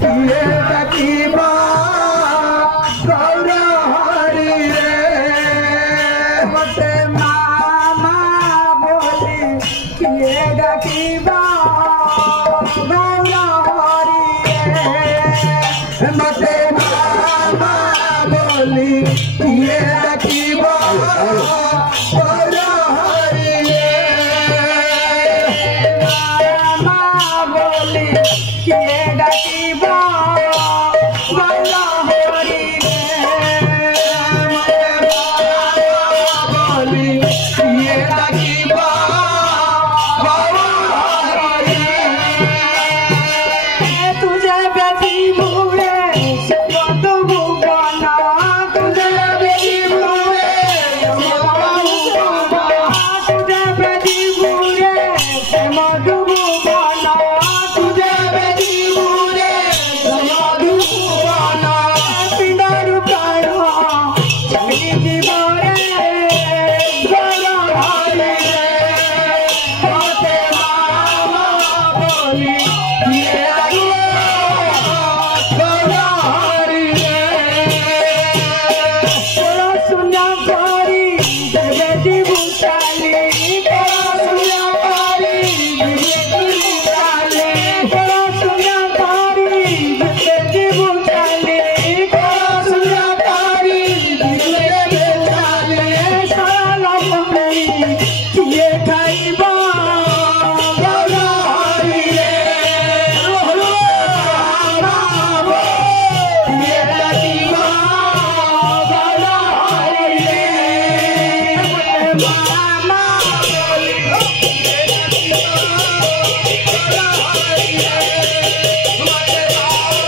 किए डकीबा गौर हरि रे मते मामा बोली किए डकीबा गौर हरि रे मते मामा बोली किए डकीबा गौर हरि किए डकीबा गौर हरि बोली किए डकीबा गौर हरि तुझे बेटी मुए मधु भुवना तुझे बेटी मुए तुझे बेटी मुए मधु भुवना तुझे बेटी मुए मधु भुवना पिंडर प्राण चली जीवरे गौर हरि मते मामा बोली किए गौर हरि तोरा सुना करी बेटी भूताली तोरा सुना करी बेटी भूताली तोरा सुना करी बेटी भूताली तोरा सुना करी बेटी भूताली साला पकड़ी किए खाइबा गौर हरि किए डकीबा गौर हरि मामा बोली